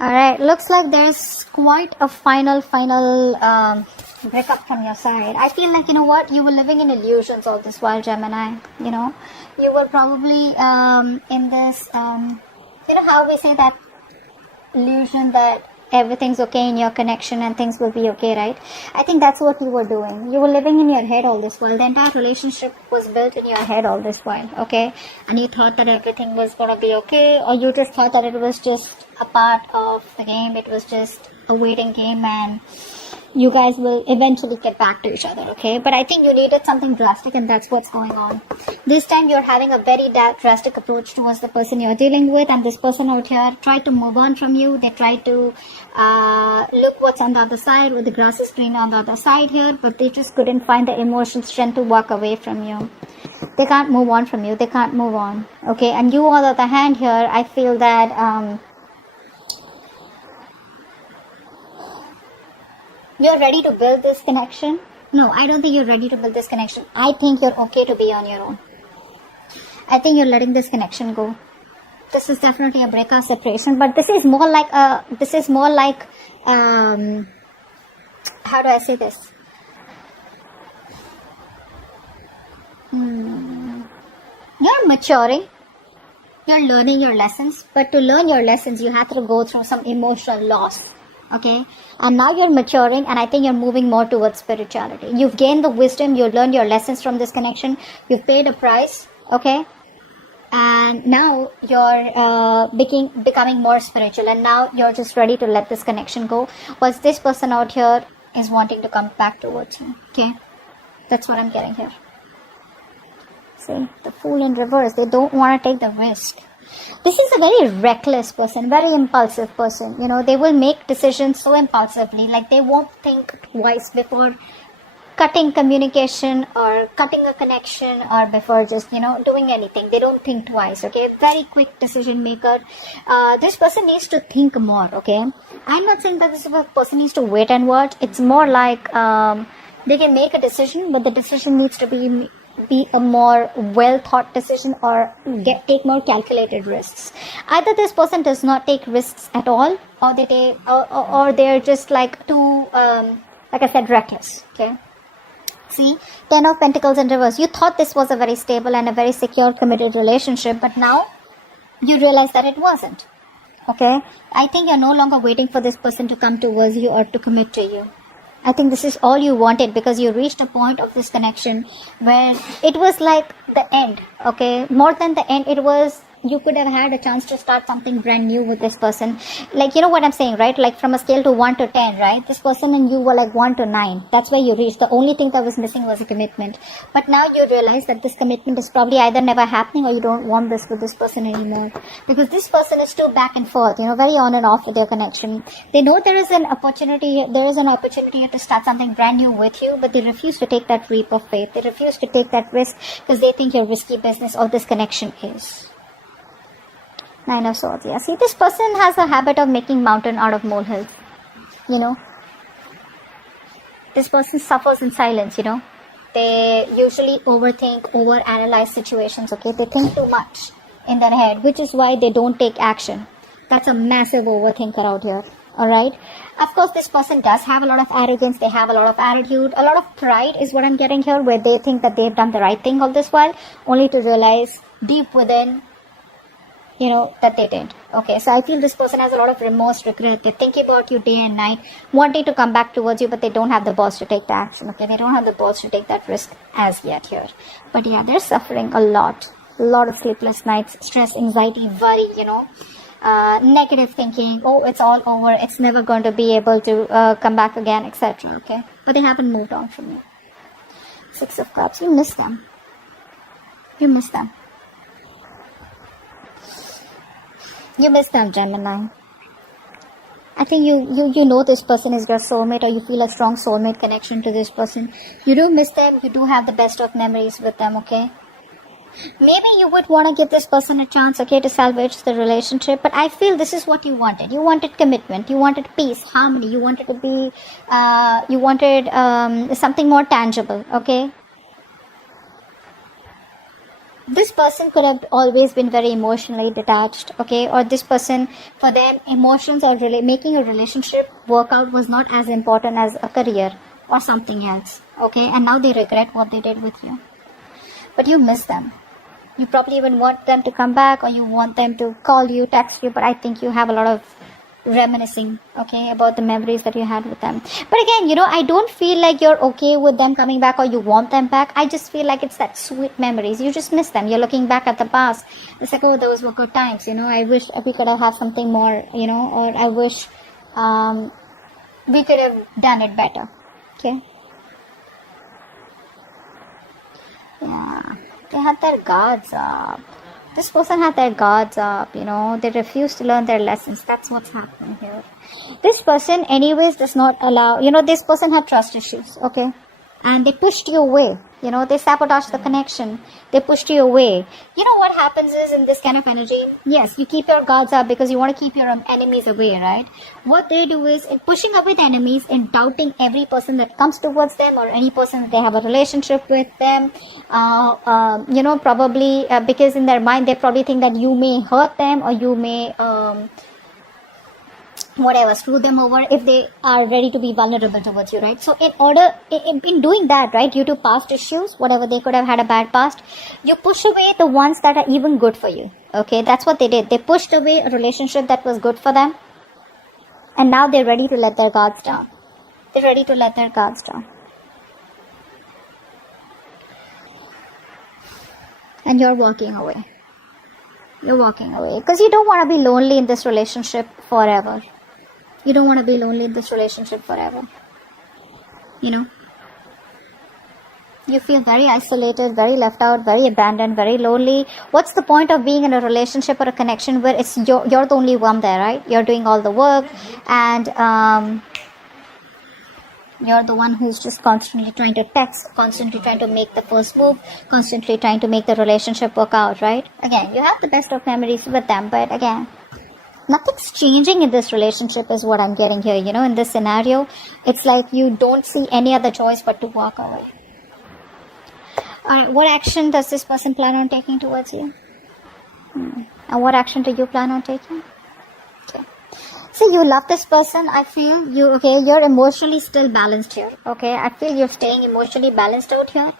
Alright, looks like there's quite a final breakup from your side. I feel like, you know what, you were living in illusions all this while, Gemini. You know, you were probably in this, you know how we say that illusion that everything's okay in your connection and things will be okay, right? I think that's what you were doing. You were living in your head all this while. The entire relationship was built in your head all this while, okay? And you thought that everything was gonna be okay, or you just thought that it was just a part of the game. It was just a waiting game and you guys will eventually get back to each other, okay? But I think you needed something drastic, and that's what's going on. This time you're having a very drastic approach towards the person you're dealing with, and this person out here tried to move on from you. They tried to look what's on the other side, with the grass is green on the other side here, but they just couldn't find the emotional strength to walk away from you. They can't move on from you. They can't move on, okay? And you, on the other hand here, I feel that you're ready to build this connection. No, I don't think you're ready to build this connection. I think you're okay to be on your own. I think you're letting this connection go. This is definitely a breakup separation, but this is more like how do I say this? You're maturing. You're learning your lessons, but to learn your lessons, you have to go through some emotional loss. Okay, and now you're maturing, and I think you're moving more towards spirituality. You've gained the wisdom, you've learned your lessons from this connection, you've paid a price, okay, and now you're becoming more spiritual, and now you're just ready to let this connection go. Was this person out here is wanting to come back towards you, okay? That's what I'm getting here. See, the Fool in reverse, they don't want to take the risk. This is a very reckless person, very impulsive person. You know, they will make decisions so impulsively, like they won't think twice before cutting communication or cutting a connection, or before just, you know, doing anything. They don't think twice, okay? Very quick decision maker. This person needs to think more, okay? I'm not saying that this person needs to wait and watch. It's more like they can make a decision, but the decision needs to be a more well thought decision, or take more calculated risks. Either this person does not take risks at all, or they take or they're just like too like I said, reckless, okay? See, 10 of Pentacles in reverse. You thought this was a very stable and a very secure committed relationship, but now you realize that it wasn't, okay? I think you're no longer waiting for this person to come towards you or to commit to you. I think this is all you wanted, because you reached a point of this connection where it was like the end, okay? More than the end, it was, you could have had a chance to start something brand new with this person. Like, you know what I'm saying, right? Like from a scale to 1 to 10, right? This person and you were like 1 to 9. That's where you reached. The only thing that was missing was a commitment. But now you realize that this commitment is probably either never happening, or you don't want this with this person anymore. Because this person is too back and forth, you know, very on and off with their connection. They know there is an opportunity here to start something brand new with you, but they refuse to take that leap of faith. They refuse to take that risk because they think you're risky business, or this connection is. 9 of Swords. Yeah, see, this person has a habit of making mountain out of molehills. You know, this person suffers in silence. You know, they usually overthink, overanalyze situations. Okay, they think too much in their head, which is why they don't take action. That's a massive overthinker out here. All right. Of course, this person does have a lot of arrogance. They have a lot of attitude, a lot of pride is what I'm getting here, where they think that they've done the right thing all this while, only to realize deep within, you know, that they didn't. Okay, so I feel this person has a lot of remorse, regret. They're thinking about you day and night, wanting to come back towards you, but they don't have the balls to take the action. Okay, they don't have the balls to take that risk as yet here. But yeah, they're suffering a lot of sleepless nights, stress, anxiety, worry, you know, negative thinking. Oh, it's all over. It's never going to be able to come back again, etc. Okay, but they haven't moved on from you. 6 of Cups. You miss them. You miss them. You miss them, Gemini. I think you know this person is your soulmate, or you feel a strong soulmate connection to this person. You do miss them. You do have the best of memories with them, okay? Maybe you would want to give this person a chance, okay, to salvage the relationship. But I feel this is what you wanted. You wanted commitment. You wanted peace, harmony. You wanted to be, you wanted something more tangible, okay? this person could have always been very emotionally detached, okay? Or this person, for them, emotions or making a relationship work out was not as important as a career or something else, okay? And now they regret what they did with you. But you miss them. You probably even want them to come back, or you want them to call you, text you, but I think you have a lot of reminiscing, okay, about the memories that you had with them. But again, I don't feel like you're okay with them coming back or you want them back. I just feel like it's that sweet memories. You just miss them. You're looking back at the past. It's like, oh, those were good times, I wish we could have had something more, or I wish we could have done it better, okay? Yeah, they had their guards up. This person had their guards up, they refuse to learn their lessons. That's what's happening here. This person anyways does not allow, this person had trust issues, okay? And they pushed you away, they sabotaged the connection. They pushed you away. What happens is, in this kind of energy, yes, you keep your guards up because you want to keep your enemies away, right? What they do is, in pushing away the enemies, in doubting every person that comes towards them or any person that they have a relationship with them, probably because in their mind they probably think that you may hurt them or you may screw them over if they are ready to be vulnerable towards you, right? So in doing that, right, due to past issues, whatever, they could have had a bad past, you push away the ones that are even good for you, okay? That's what they did. They pushed away a relationship that was good for them, and now they're ready to let their guards down. They're ready to let their guards down. And you're walking away. You're walking away because you don't want to be lonely in this relationship forever. You don't want to be lonely in this relationship forever. You feel very isolated, very left out, very abandoned, very lonely. What's the point of being in a relationship or a connection where it's you're the only one there, right? You're doing all the work, and you're the one who's just constantly trying to text, constantly trying to make the first move, constantly trying to make the relationship work out, right? Again, you have the best of memories with them, but again, nothing's changing in this relationship is what I'm getting here. In this scenario, it's like you don't see any other choice but to walk away. Alright, what action does this person plan on taking towards you? And what action do you plan on taking? Okay. So you love this person. I feel you're emotionally still balanced here. Okay, I feel you're staying emotionally balanced out here.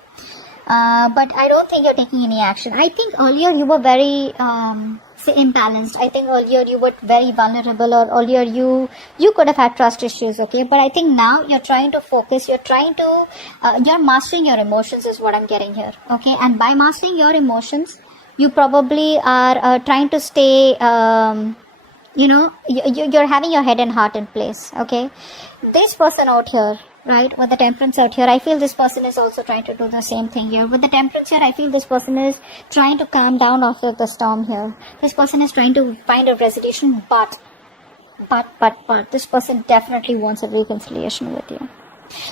But I don't think you're taking any action. I think earlier you were very imbalanced. I think earlier you were very vulnerable, or earlier you could have had trust issues, okay? But I think now you're trying to focus, you're mastering your emotions is what I'm getting here, okay? And by mastering your emotions, you probably are trying to stay, you're having your head and heart in place, okay? This person out here, right, with the temperance out here, I feel this person is also trying to do the same thing here. With the temperance here, I feel this person is trying to calm down after the storm here. This person is trying to find a resolution, but this person definitely wants a reconciliation with you.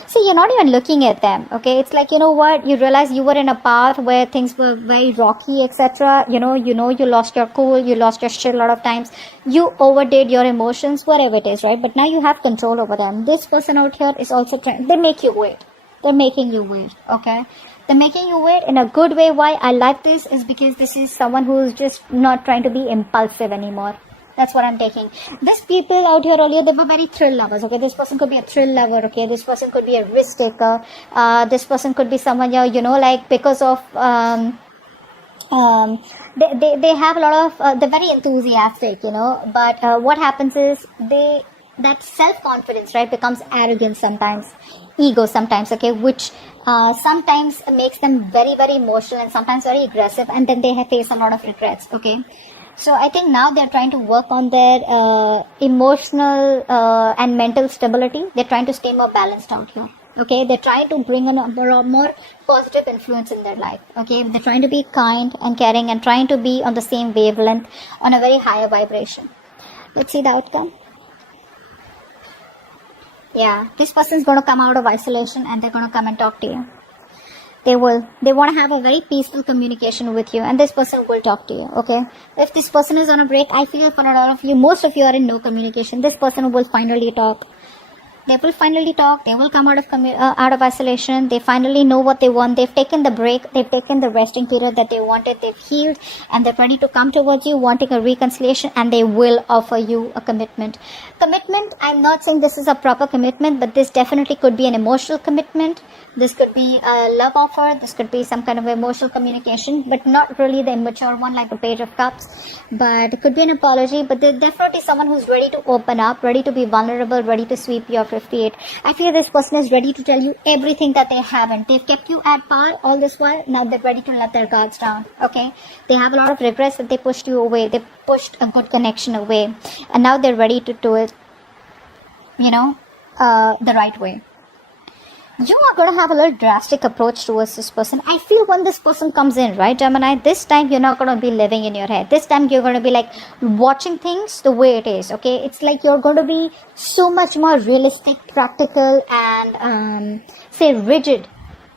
See, you're not even looking at them, okay? It's like, you realize you were in a path where things were very rocky, etc. You lost your cool, you lost your shit a lot of times. You overdid your emotions, whatever it is, right? But now you have control over them. This person out here is also trying, they make you wait. They're making you wait, okay? They're making you wait in a good way. Why I like this is because this is someone who's just not trying to be impulsive anymore. That's what I'm taking. These people out here earlier, they were very thrill lovers, okay? This person could be a thrill lover, okay? This person could be a risk taker. This person could be someone, because of, they have a lot of, they're very enthusiastic, but what happens is that self-confidence, right, becomes arrogance sometimes, ego sometimes, okay, which sometimes makes them very, very emotional and sometimes very aggressive, and then they face a lot of regrets, okay? So I think now they're trying to work on their emotional and mental stability. They're trying to stay more balanced out here. Okay, they're trying to bring in a more positive influence in their life. Okay, they're trying to be kind and caring and trying to be on the same wavelength, on a very higher vibration. Let's see the outcome. Yeah, this person's going to come out of isolation and they're going to come and talk to you. They want to have a very peaceful communication with you, and this person will talk to you, okay? If this person is on a break, I feel for a lot of you, most of you are in no communication. This person will finally talk. They will finally talk. They will come out of isolation. They finally know what they want. They've taken the break. They've taken the resting period that they wanted. They've healed, and they're ready to come towards you, wanting a reconciliation, and they will offer you a commitment. Commitment, I'm not saying this is a proper commitment, but this definitely could be an emotional commitment. This could be a love offer. This could be some kind of emotional communication, but not really the immature one like the Page of Cups. But it could be an apology, but there's definitely someone who's ready to open up, ready to be vulnerable, ready to sweep your 58. I feel this person is ready to tell you everything that they haven't. They've kept you at par all this while. Now they're ready to let their guards down. Okay? They have a lot of regrets that they pushed you away. They pushed a good connection away. And now they're ready to do it, the right way. You are going to have a little drastic approach towards this person. I feel when this person comes in, right, Gemini, this time you're not going to be living in your head. This time you're going to be like watching things the way it is, okay? It's like you're going to be so much more realistic, practical, and say rigid,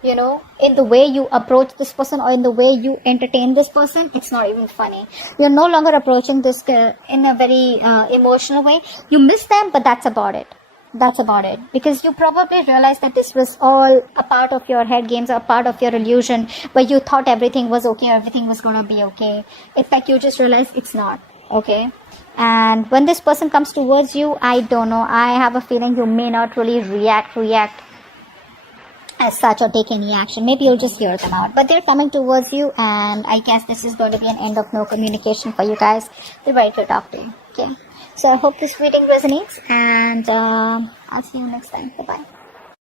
in the way you approach this person or in the way you entertain this person. It's not even funny. You're no longer approaching this in a very emotional way. You miss them, but that's about it. That's about it. Because you probably realized that this was all a part of your head games, or a part of your illusion, where you thought everything was okay, everything was going to be okay. In fact, you just realized it's not, okay? And when this person comes towards you, I don't know. I have a feeling you may not really react as such or take any action. Maybe you'll just hear them out. But they're coming towards you, and I guess this is going to be an end of no communication for you guys. They're ready to talk to you, okay? So I hope this reading resonates, and I'll see you next time. Bye-bye.